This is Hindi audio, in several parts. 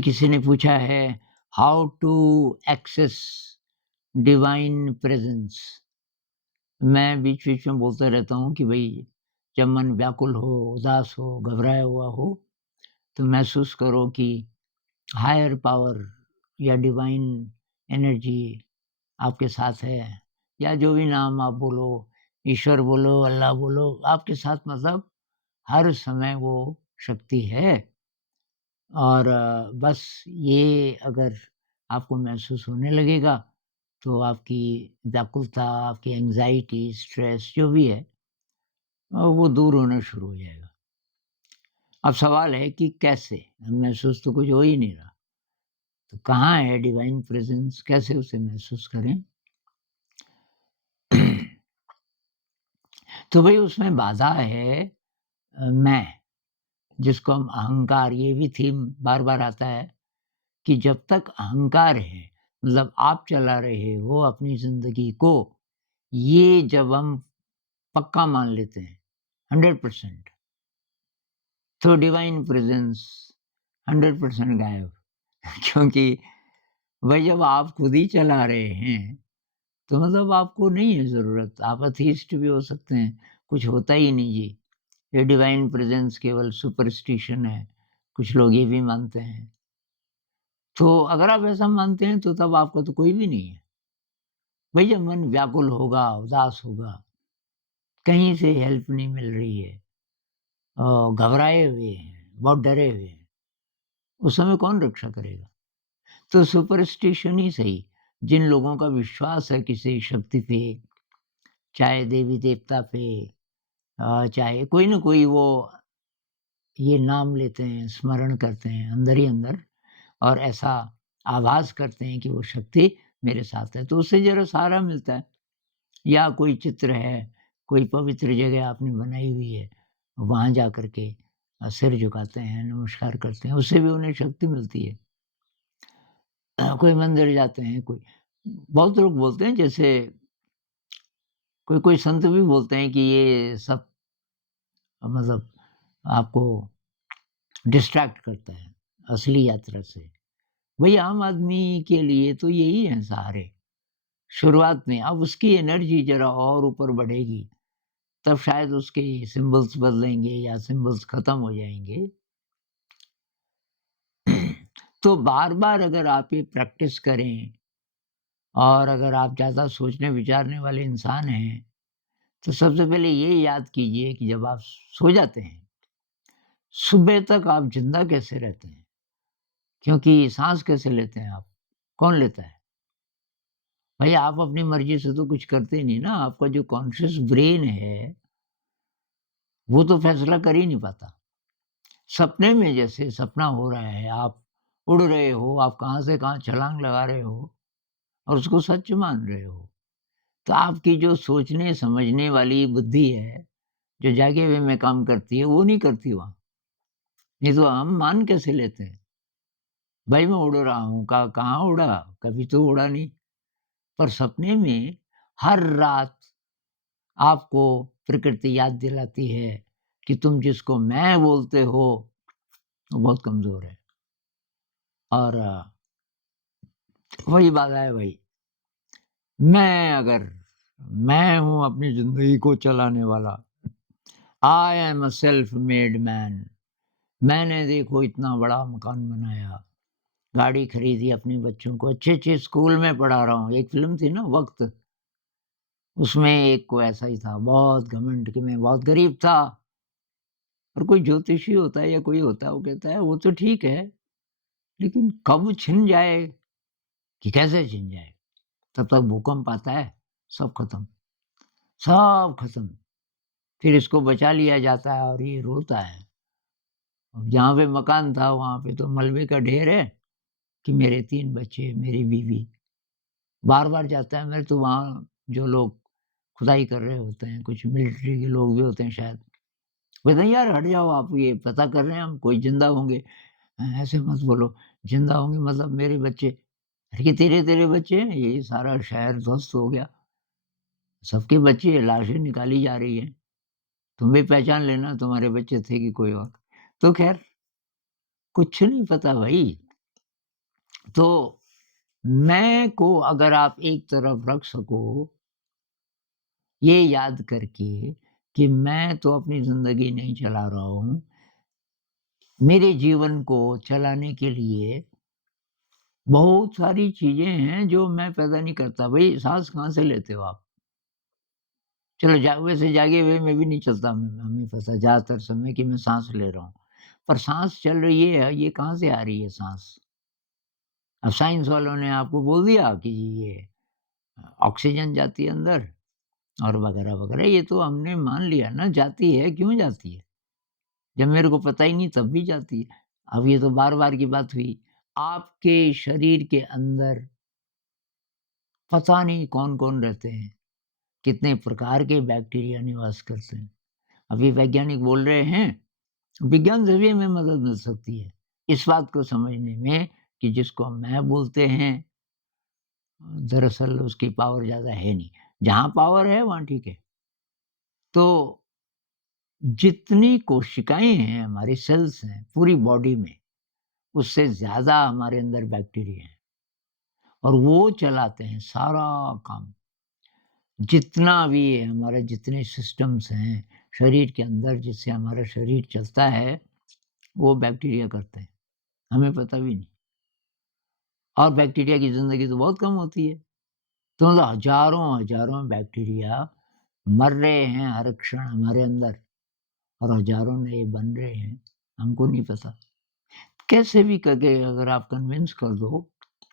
किसी ने पूछा है how to access divine presence. मैं बीच-बीच में बोलता रहता हूँ कि भई जब मन व्याकुल हो, उदास हो, घबराया हुआ हो, तो महसूस करो कि हायर पावर या डिवाइन एनर्जी आपके साथ है, या जो भी नाम आप बोलो, ईश्वर बोलो, अल्लाह बोलो, आपके साथ मतलब हर समय वो शक्ति है। और बस ये अगर आपको महसूस होने लगेगा, तो आपकी व्याकुलता, आपकी एंग्ज़ायटी, स्ट्रेस जो भी है वो दूर होना शुरू हो जाएगा। अब सवाल है कि कैसे? अब महसूस तो कुछ हो ही नहीं रहा, तो कहाँ है डिवाइन प्रेज़ेंस, कैसे उसे महसूस करें? तो भई उसमें बाधा है मैं, जिसको हम अहंकार, ये भी थीम बार-बार आता है कि जब तक अहंकार है, मतलब आप चला रहे हो अपनी ज़िंदगी को, ये जब हम पक्का मान लेते हैं 100%, तो डिवाइन प्रेज़ेंस 100% गायब। क्योंकि भाई जब आप खुद ही चला रहे हैं, तो मतलब आपको नहीं है ज़रूरत, आप एथीस्ट भी हो सकते हैं, कुछ होता ही नहीं जी। ये डिवाइन प्रेज़ेंस केवल सुपरस्टिशन है, कुछ लोग ये भी मानते हैं। तो अगर आप ऐसा मानते हैं तो तब आपका तो कोई भी नहीं है। भई जब मन व्याकुल होगा, उदास होगा, कहीं से हेल्प नहीं मिल रही है, घबराए हुए हैं, बहुत डरे हुए हैं, उस समय कौन रक्षा करेगा? तो सुपरस्टिशन ही सही, जिन लोगों का विश्वास है किसी शक्ति पे, चाहे देवी-देवता पे, चाहे कोई न कोई, वो ये नाम लेते हैं, स्मरण करते हैं अंदर ही अंदर, और ऐसा आभास करते हैं कि वो शक्ति मेरे साथ है, तो उससे ज़रा सहारा मिलता है। या कोई चित्र है, कोई पवित्र जगह आपने बनाई हुई है, वहाँ जा कर के सिर झुकाते हैं, नमस्कार करते हैं, उससे भी उन्हें शक्ति मिलती है। कोई मंदिर जाते हैं, कोई बहुत लोग बोलते हैं, जैसे कोई-कोई संत भी बोलते हैं कि ये सब मतलब आपको डिस्ट्रैक्ट करता है असली यात्रा से। वही आम आदमी के लिए तो यही हैं सहारे, शुरुआत में। अब उसकी एनर्जी ज़रा और ऊपर बढ़ेगी, तब शायद उसके सिम्बल्स बदलेंगे या सिम्बल्स खत्म हो जाएँगे। तो बार-बार अगर आप ये प्रैक्टिस करें, और अगर आप ज़्यादा सोचने-विचारने वाले इंसान हैं, तो सबसे पहले ये याद कीजिए कि जब आप सो जाते हैं, सुबह तक आप ज़िंदा कैसे रहते हैं? क्योंकि साँस कैसे लेते हैं आप? कौन लेता है? भई आप अपनी मर्ज़ी से तो कुछ करते नहीं ना, आपका जो कॉन्शियस ब्रेन है, वो तो फ़ैसला कर ही नहीं पाता। सपने में जैसे सपना हो रहा है, आप उड़ रहे हो, आप कहाँ से कहाँ छलांग लगा रहे हो और उसको सच मान रहे हो। तो आपकी जो सोचने-समझने वाली बुद्धि है, जो जागे हुए में काम करती है, वो नहीं करती वहाँ। नहीं तो हम मान कैसे लेते हैं? भाई मैं उड़ रहा हूँ, कहाँ उड़ा? कभी तो उड़ा नहीं। पर सपने में हर रात आपको प्रकृति याद दिलाती है कि तुम जिसको मैं बोलते हो, वो बहुत कमज़ोर है। और वही बात है भई, मैं हूँ अपनी ज़िंदगी को चलाने वाला। I am a self made man. मैंने देखो इतना बड़ा मकान बनाया, गाड़ी खरीदी अपने बच्चों को, अच्छे-अच्छे स्कूल में पढ़ा रहा हूँ। एक फ़िल्म थी ना वक़्त, उसमें एक को ऐसा ही था, बहुत घमंड कि मैं बहुत गरीब था। और कोई ज्योतिषी होता है या कोई होता है, वो कहता है वो तो ठीक है, लेकिन कब छिन जाए, कि कैसे छिन जाए? तब तक भूकंप आता है, सब खत्म, सब खत्म। फिर इसको बचा लिया जाता है और ये रोता है। अब जहाँ पे मकान था वहाँ पे तो मलबे का ढेर है कि मेरे 3 बच्चे, मेरी बीवी। बार-बार जाता है, मेरे तो वहाँ जो लोग खुदाई कर रहे होते हैं, कुछ मिलिट्री के लोग भी होते हैं शायद। कहते हैं, "यार हट जाओ आप, ये पता कर रहे हैं हम, कोई ज़िंदा होंगे।" ऐसे मत बोलो, ज़िंदा होंगे मतलब मेरे बच्चे। अरे! ये तेरे बच्चे हैं? ये सारा शहर ध्वस्त हो गया। सबके बच्चे, लाशें निकाली जा रही हैं। तुम भी पहचान लेना तुम्हारे बच्चे थे कि कोई और। तो ख़ैर कुछ नहीं पता भई, तो मैं को अगर आप एक तरफ रख सको, ये याद करके कि मैं तो अपनी ज़िंदगी नहीं चला रहा हूँ, मेरे जीवन को चलाने के लिए बहुत सारी चीज़ें हैं जो मैं पैदा नहीं करता। भई साँस कहाँ से लेते हो आप? चलो वैसे जागे हुए में भी नहीं चलता हमें पता ज़्यादातर समय कि मैं साँस ले रहा हूँ। पर साँस चल रही है, ये कहाँ से आ रही है साँस? अब साइंस वालों ने आपको बोल दिया कि ये ऑक्सीजन जाती है अंदर और वगैरह-वगैरह, ये तो हमने मान लिया ना जाती है, क्यों जाती है? जब मेरे को पता ही नहीं तब भी जाती है। अब ये तो बार-बार की बात हुई। आपके शरीर के अंदर पता नहीं कौन-कौन रहते हैं, कितने प्रकार के बैक्टीरिया निवास करते हैं। अभी वैज्ञानिक बोल रहे हैं, विज्ञान से भी हमें मदद मिल सकती है, इस बात को समझने में कि जिसको मैं बोलते हैं, दरअसल उसकी पावर ज़्यादा है नहीं। जहाँ पावर है वहाँ ठीक है। तो जितनी कोशिकाएँ हैं, हमारी सेल्स हैं पूरी बॉडी में, उससे ज़्यादा हमारे अंदर बैक्टीरिया हैं और वो चलाते हैं सारा काम। जितना भी हमारे जितने सिस्टम्स हैं शरीर के अंदर जिससे हमारा शरीर चलता है, वो बैक्टीरिया करते हैं, हमें पता भी नहीं। और बैक्टीरिया की ज़िंदगी तो बहुत कम होती है। तो मतलब हज़ारों-हज़ारों बैक्टीरिया मर रहे हैं हर क्षण हमारे अंदर और हज़ारों नए बन रहे हैं, हमको नहीं पता। कैसे भी करके अगर आप कन्विंस कर दो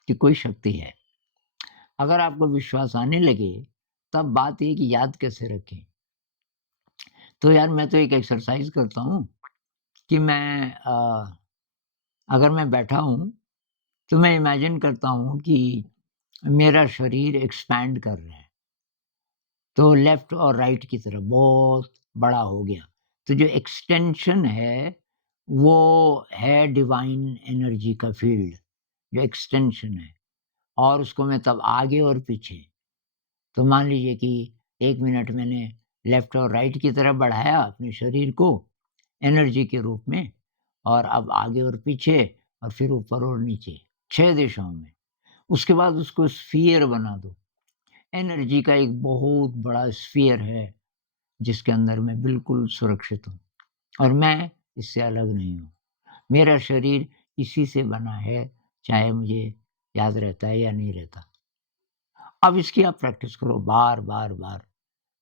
कि कोई शक्ति है, अगर आपको विश्वास आने लगे, तब बात ये कि याद कैसे रखें? तो यार मैं तो एक एक्सरसाइज़ करता हूँ कि अगर मैं बैठा हूँ, तो मैं इमेजिन करता हूँ कि मेरा शरीर एक्सपैंड कर रहा है। तो लेफ्ट और राइट की तरफ बहुत बड़ा हो गया। तो जो एक्सटेंशन है, वो है डिवाइन एनर्जी का फ़ील्ड, जो एक्सटेंशन है और उसको मैं तब आगे और पीछे तो मान लीजिए कि 1 मिनट मैंने लेफ्ट और राइट की तरफ बढ़ाया अपने शरीर को एनर्जी के रूप में और अब आगे और पीछे और फिर ऊपर और नीचे 6 दिशाओं में। उसके बाद उसको स्फ़ीयर बना दो। एनर्जी का एक बहुत बड़ा स्फ़ीयर है, जिसके अंदर मैं बिल्कुल सुरक्षित हूँ और मैं इससे अलग नहीं हूँ। मेरा शरीर इसी से बना है, चाहे मुझे याद रहता है या नहीं रहता। अब इसकी आप प्रैक्टिस करो बार, बार, बार।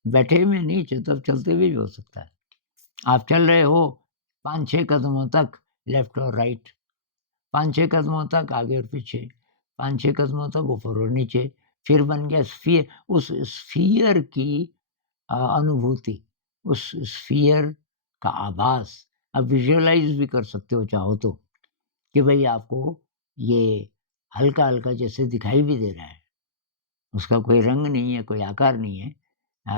बैठे में नहीं तब चलते हुए भी हो सकता है। आप चल रहे हो 5-6 कदमों तक लेफ्ट और राइट, 5-6 कदमों तक आगे और पीछे, 5-6 कदमों तक ऊपर और नीचे, फिर बन गया स्फ़ीयर। उस स्फ़ीयर की अनुभूति, उस स्फ़ीयर का आभास आप विज़ुअलाइज़ भी कर सकते हो चाहो तो, कि भई आपको ये हल्का-हल्का जैसे दिखाई भी दे रहा है। उसका कोई रंग नहीं है, कोई आकार नहीं है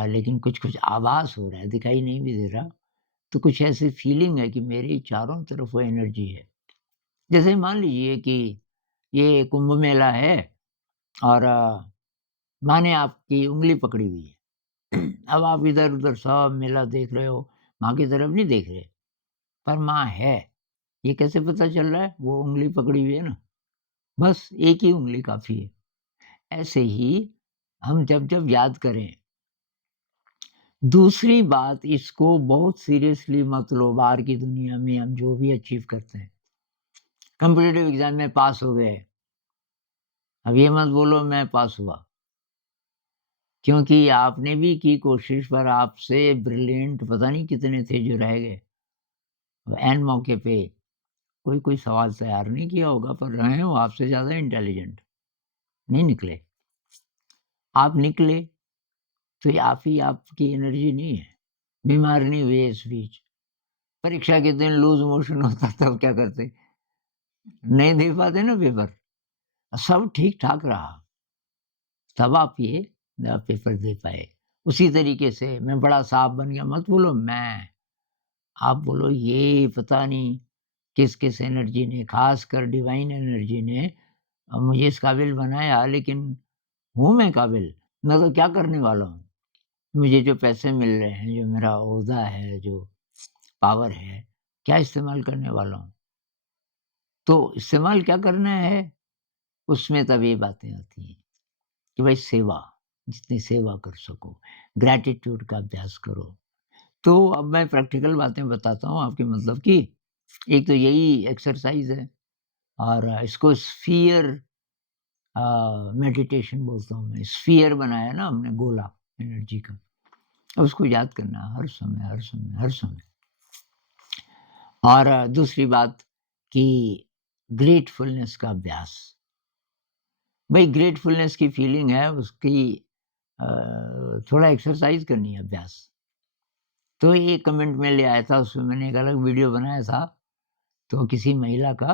लेकिन कुछ-कुछ आभास हो रहा है, दिखाई नहीं भी दे रहा। तो कुछ ऐसी फ़ीलिंग है कि मेरी चारों तरफ वो एनर्जी है। जैसे मान लीजिए कि ये कुंभ मेला है और माँ ने आपकी उँगली पकड़ी हुई है। अब आप इधर-उधर सब मेला देख रहे हो, माँ की तरफ नहीं देख रहे, पर माँ है। ये कैसे पता चल रहा है? वो उँगली पकड़ी हुई है ना, बस एक ही उँगली काफ़ी है। ऐसे ही हम जब-जब याद करें दूसरी बात इसको बहुत सीरियसली मत लो बाहर की दुनिया में हम जो भी अचीव करते हैं। कॉम्पिटिटिव एग्ज़ाम में पास हो गए, अब ये मत बोलो मैं पास हुआ, क्योंकि आपने भी की कोशिश पर आपसे ब्रिलिएंट पता नहीं कितने थे जो रह गए। ऐन मौके पे कोई सवाल तैयार नहीं किया होगा पर रहे हो आपसे ज़्यादा इंटेलिजेंट, नहीं निकले। आप निकले तो ये आप ही आपकी एनर्जी नहीं है, बीमार नहीं हुए इस बीच। परीक्षा के दिन लूज़ मोशन होता तब क्या करते? नहीं दे पाते ना पेपर। सब ठीक-ठाक रहा, तब आप ये पेपर दे पाए। उसी तरीके से मैं बड़ा साहब बन गया, मत बोलो मैं, आप बोलो ये पता नहीं किस-किस एनर्जी ने, ख़ासकर डिवाइन एनर्जी ने मुझे इस काबिल बनाया, लेकिन हूँ मैं काबिल? मैं तो क्या करने वाला हूँ? मुझे जो पैसे मिल रहे हैं, जो मेरा ओहदा है, जो पावर है, क्या इस्तेमाल करने वाला हूँ? तो इस्तेमाल क्या करना है? उसमें तब ये बातें आती हैं कि भाई सेवा, जितनी सेवा कर सको, ग्रैटिट्यूड का अभ्यास करो। तो अब मैं प्रैक्टिकल बातें बताता हूँ आपके मतलब की। एक तो यही एक्सरसाइज़ है और इसको स्फीयर मेडिटेशन बोलता हूँ मैं। स्फीयर बनाया ना हमने गोला एनर्जी का, उसको याद करना हर समय, हर समय, हर समय। और दूसरी बात कि ग्रेटफुलनेस का अभ्यास। भई ग्रेटफुलनेस की फीलिंग है उसकी अ, थोड़ा एक्सरसाइज़ करनी है अभ्यास। तो एक कमेंट में ले आया था, उसमें मैंने एक अलग वीडियो बनाया था, तो किसी महिला का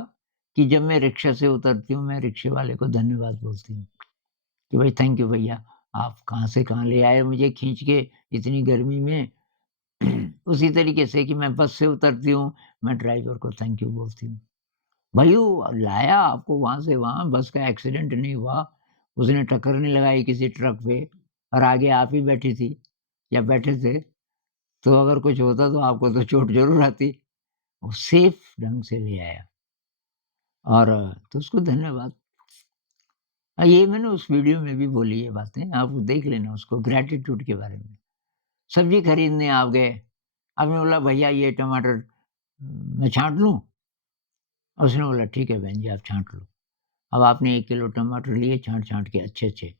कि जब मैं रिक्शा से उतरती हूँ, मैं रिक्शे वाले को धन्यवाद बोलती हूँ कि भाई थैंक यू भैया, आप कहाँ से कहाँ ले आए मुझे खींच के इतनी गर्मी में। उसी तरीके से कि मैं बस से उतरती हूँ, मैं ड्राइवर को थैंक यू बोलती हूँ। भाई वो लाया आपको वहाँ से वहाँ, बस का एक्सीडेंट नहीं हुआ, उसने टक्कर नहीं लगाई किसी ट्रक पे और आगे आप ही बैठी थी या बैठे थे, तो अगर कुछ होता तो आपको तो चोट ज़रूर आती। वो सेफ ढंग से ले आया और तो उसको धन्यवाद। ये मैंने उस वीडियो में भी बोली ये बातें, आप देख लेना उसको ग्रैटिट्यूड के बारे में। सब्ज़ी खरीदने आप गए, आपने बोला भैया ये टमाटर मैं छाँट लूँ? उसने बोला ठीक है बहन जी आप छाँट लो। अब आपने 1 किलो टमाटर लिए छाँट-छाँट के अच्छे-अच्छे,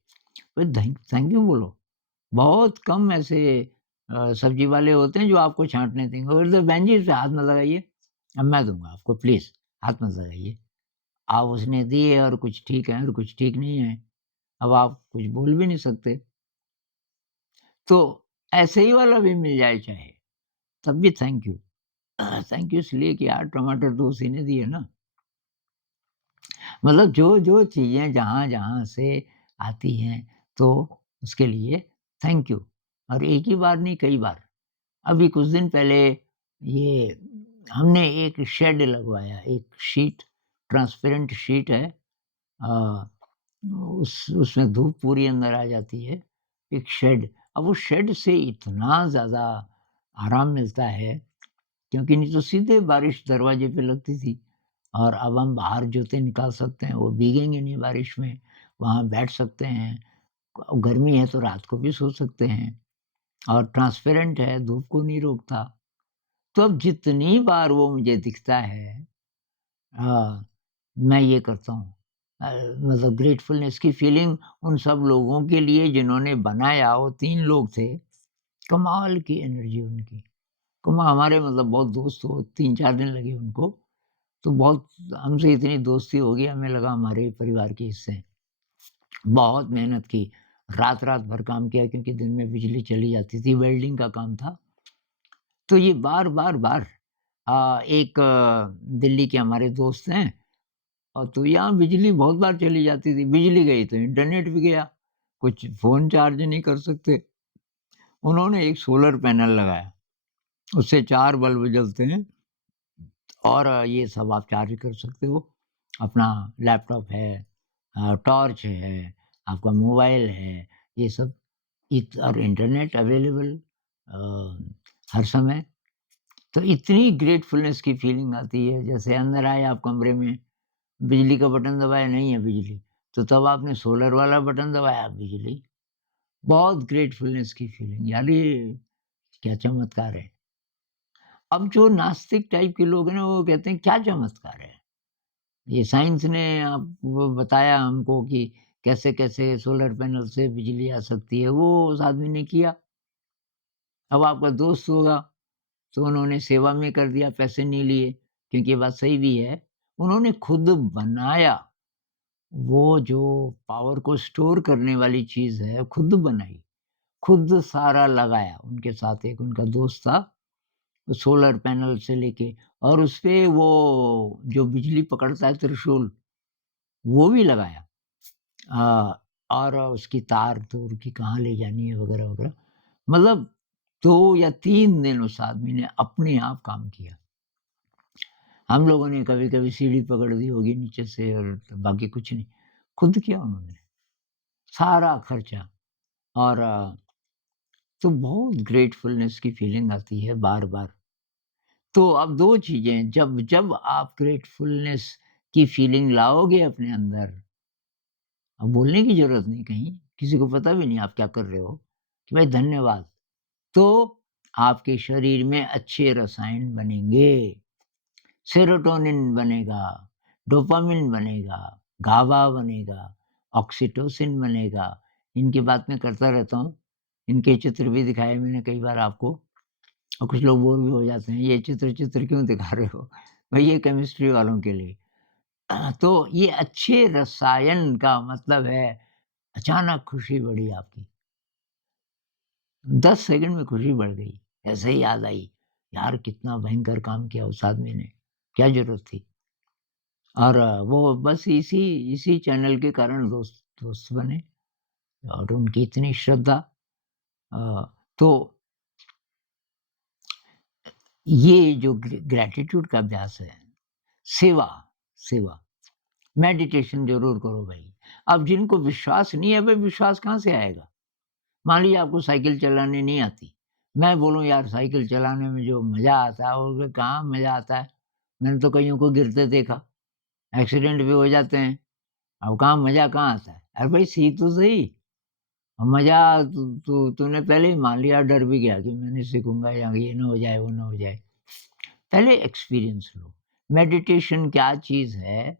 फिर थैंक यू बोलो। बहुत कम ऐसे सब्ज़ी वाले होते हैं जो आपको छाँटने देंगे, बोलते बहन जी इस पे हाथ मत लगाइए, अब मैं दूँगा आपको प्लीज़ हाथ मत लगाइए। अब उसने दिए और कुछ ठीक है और कुछ ठीक नहीं है, अब आप कुछ बोल भी नहीं सकते। तो ऐसे ही वाला भी मिल जाए चाहे, तब भी थैंक यू। थैंक यू इसलिए कि यार टमाटर तो उसी ने दिए ना। मतलब जो चीज़ें जहाँ-जहाँ से आती हैं, तो उसके लिए थैंक यू और एक ही बार नहीं कई बार। अभी कुछ दिन पहले ये हमने एक शेड लगवाया, एक शीट ट्रांसपेरेंट शीट है अ, उसमें धूप पूरी अंदर आ जाती है, एक शेड। अब वो शेड से इतना ज़्यादा आराम मिलता है क्योंकि नहीं तो सीधे बारिश दरवाजे पे लगती थी और अब हम बाहर जूते निकाल सकते हैं, वो भीगेंगे नहीं बारिश में, वहाँ बैठ सकते हैं। गर्मी है तो रात को भी सो सकते हैं और ट्रांसपेरेंट है, धूप को नहीं रोकता। तो अब जितनी बार वो मुझे दिखता है मैं ये करता हूँ मतलब ग्रेटफुलनेस की फीलिंग उन सब लोगों के लिए जिन्होंने बनाया, वो 3 लोग थे, कमाल की एनर्जी उनकी। हमारे मतलब बहुत दोस्त हो 3-4 दिन लगे उनको। तो बहुत हमसे इतनी दोस्ती हो गई हमें लगा हमारे परिवार के हिस्से हैं। बहुत मेहनत की, रात-रात भर काम किया क्योंकि दिन में बिजली चली जाती थी, वेल्डिंग का काम था। तो ये बार एक दिल्ली के हमारे दोस्त हैं और तो यहाँ बिजली बहुत बार चली जाती थी, बिजली गई तो इंटरनेट भी गया, कुछ फ़ोन चार्ज नहीं कर सकते। उन्होंने एक सोलर पैनल लगाया, उससे 4 बल्ब जलते हैं और ये सब आप चार्ज कर सकते हो। अपना लैपटॉप है टॉर्च है, आपका मोबाइल है, ये सब और इंटरनेट अवेलेबल हर समय। तो इतनी ग्रेटफुलनेस की फीलिंग आती है, जैसे अंदर आए आप कमरे में, बिजली का बटन दबाया, नहीं है बिजली, तो तब आपने सोलर वाला बटन दबाया, बिजली। बहुत ग्रेटफुलनेस की फीलिंग, यार ये क्या चमत्कार है। अब जो नास्तिक टाइप के लोग हैं ना, वो कहते हैं क्या चमत्कार है? ये साइंस ने आप वो बताया हमको कि कैसे-कैसे सोलर पैनल से बिजली आ सकती है, वो उस आदमी ने किया। अब आपका दोस्त होगा, तो उन्होंने सेवा में कर दिया, पैसे नहीं लिए, क्योंकि ये बात सही भी है। उन्होंने खुद बनाया, वो जो पावर को स्टोर करने वाली चीज़ है, खुद बनाई, खुद सारा लगाया। उनके साथ एक उनका दोस्त था, सोलर पैनल से लेके और उसपे वो जो बिजली पकड़ता है त्रिशूल, वो भी लगाया। अ, और उसकी तार-तूर की कहाँ ले जानी है वगैरह-वगैरह। मतलब 2 या 3 दिन उस आदमी ने अपने आप काम किया। हम लोगों ने कभी-कभी सीढ़ी पकड़ दी होगी नीचे से और बाकी कुछ नहीं। खुद किया उन्होंने, सारा खर्चा और तो बहुत ग्रेटफुलनेस की फीलिंग आती है बार-बार। तो अब 2 चीज़ें जब जब आप ग्रेटफुलनेस की फीलिंग लाओगे अपने अंदर अब बोलने की ज़रूरत नहीं कहीं, किसी को पता भी नहीं आप क्या कर रहे हो, कि भाई धन्यवाद। तो आपके शरीर में अच्छे रसायन बनेंगे, सेरोटोनिन बनेगा, डोपामाइन बनेगा, गाबा बनेगा, ऑक्सीटोसिन बनेगा। इनकी बात मैं करता रहता हूँ, इनके चित्र भी दिखाए मैंने कई बार आपको और कुछ लोग बोर भी हो जाते हैं, ये चित्र क्यों दिखा रहे हो? भई ये केमिस्ट्री वालों के लिए। तो ये अच्छे रसायन का मतलब है अचानक खुशी बढ़ी आपकी। 10 सेकंड में खुशी बढ़ गई। ऐसे ही याद आई, यार कितना भयंकर काम किया उस आदमी ने, क्या ज़रूरत थी? और वो बस इसी इसी चैनल के कारण दोस्त दोस्त बने और उनकी इतनी श्रद्धा। अ, तो ये जो ग्रैटिट्यूड का अभ्यास है, सेवा सेवा, मेडिटेशन ज़रूर करो भाई। अब जिनको विश्वास नहीं है, भई विश्वास कहाँ से आएगा? मान लीजिए आपको साइकिल चलाने नहीं आती। मैं बोलूँ यार साइकिल चलाने में जो मज़ा आता है, वो कहाँ मज़ा आता है? मैंने तो कइयों को गिरते देखा, एक्सीडेंट भी हो जाते हैं। अब कहाँ मज़ा कहाँ आता है? अरे भाई सीख तो सही। मज़ा तू तू तूने पहले ही मान लिया, डर भी गया कि मैं नहीं सीखूँगा या ये ना हो जाए, वो ना हो जाए। पहले एक्सपीरियंस लो। मेडिटेशन क्या चीज़ है?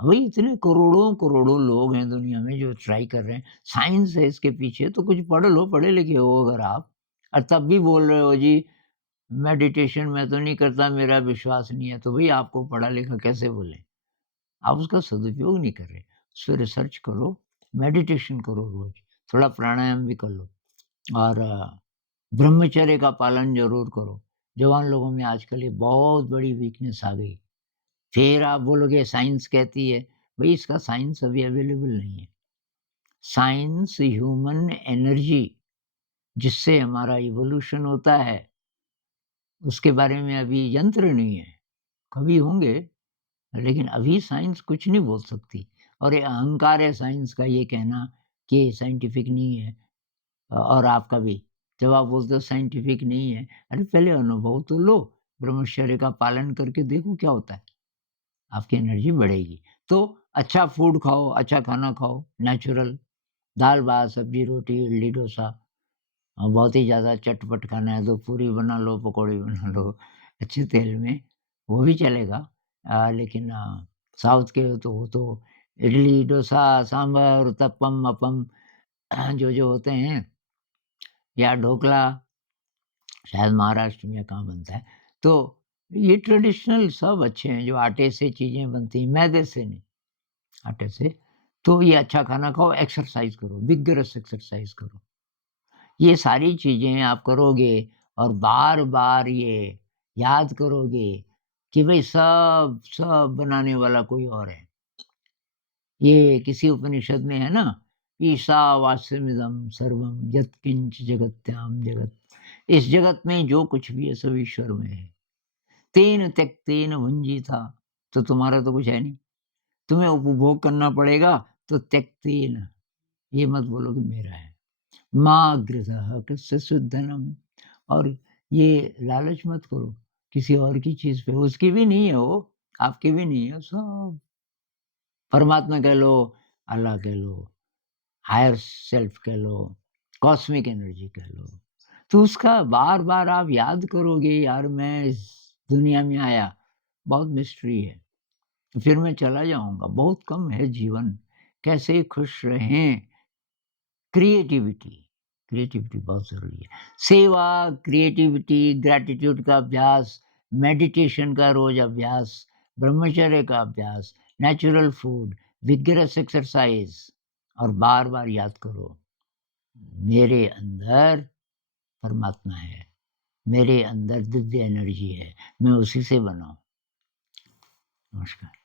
वही इतने करोड़ों-करोड़ों लोग हैं दुनिया में जो ट्राई कर रहे हैं। साइंस है इसके पीछे, तो कुछ पढ़ लो, पढ़े-लिखे हो अगर आप और तब भी बोल रहे हो जी मेडिटेशन मैं तो नहीं करता, मेरा विश्वास नहीं है, तो भई आपको पढ़ा-लिखा कैसे बोलें? आप उसका सदुपयोग नहीं कर रहे। उस पे रिसर्च करो, मेडिटेशन करो रोज़, थोड़ा प्राणायाम भी कर लो और ब्रह्मचर्य का पालन ज़रूर करो। जवान लोगों में आजकल ये बहुत बड़ी वीकनेस आ गई। फिर आप बोलोगे साइंस कहती है, भई इसका साइंस अभी अवेलेबल नहीं है। साइंस ह्यूमन एनर्जी जिससे हमारा इवोल्यूशन होता है, उसके बारे में अभी यंत्र नहीं है। कभी होंगे, लेकिन अभी साइंस कुछ नहीं बोल सकती और ये अहंकार है साइंस का ये कहना कि ये साइंटिफिक नहीं है और आपका भी। जब आप बोलते हो साइंटिफिक नहीं है, अरे पहले अनुभव तो लो, ब्रह्मचर्य का पालन करके देखो क्या होता है। आपकी एनर्जी बढ़ेगी। तो अच्छा फूड खाओ, अच्छा खाना खाओ, नेचुरल दाल-भात, सब्जी-रोटी, इडली-डोसा। बहुत ही ज़्यादा चटपट खाना है तो पूरी बना लो, पकौड़ी बना लो अच्छे तेल में, वो भी चलेगा। लेकिन साउथ के तो वो तो इडली, डोसा, सांभर, उत्तपम, अप्पम जो होते हैं या ढोकला शायद महाराष्ट्र में कहाँ बनता है। तो ये ट्रेडिशनल सब अच्छे हैं जो आटे से चीज़ें बनती हैं, मैदे से नहीं। आटे से। तो ये अच्छा खाना खाओ, एक्सरसाइज़ करो, विगरस एक्सरसाइज़ करो। ये सारी चीज़ें आप करोगे और बार-बार ये याद करोगे कि भई सब बनाने वाला कोई और है। ये किसी उपनिषद में है ना, ईशावास्यमिदं सर्वं यत्किंच जगत्यां जगत। इस जगत में जो कुछ भी है सब ईश्वर में है। तेन त्यक्तेन भुंजीथा तो तुम्हारा तो कुछ है नहीं। तुम्हें उपभोग करना पड़ेगा तो त्यक्तेन ये मत बोलो कि मेरा है। माँ गृधः कस्य धनम और ये लालच मत करो किसी और की चीज़ पे, उसकी भी नहीं है वो, आपकी भी नहीं है, सब परमात्मा कह लो, अल्लाह कह लो, हायर सेल्फ कह लो, कॉस्मिक एनर्जी कह लो। तो उसका बार-बार आप याद करोगे यार मैं इस दुनिया में आया, बहुत मिस्ट्री है। फिर मैं चला जाऊँगा, बहुत कम है जीवन, कैसे खुश रहें क्रिएटिविटी, क्रिएटिविटी बहुत ज़रूरी है। सेवा, क्रिएटिविटी, ग्रैटिट्यूड का अभ्यास, मेडिटेशन का रोज़ अभ्यास, ब्रह्मचर्य का अभ्यास, नेचुरल फूड, विगरस एक्सरसाइज़ और बार-बार याद करो, मेरे अंदर परमात्मा है, मेरे अंदर दिव्य एनर्जी है, मैं उसी से बना हूँ। नमस्कार।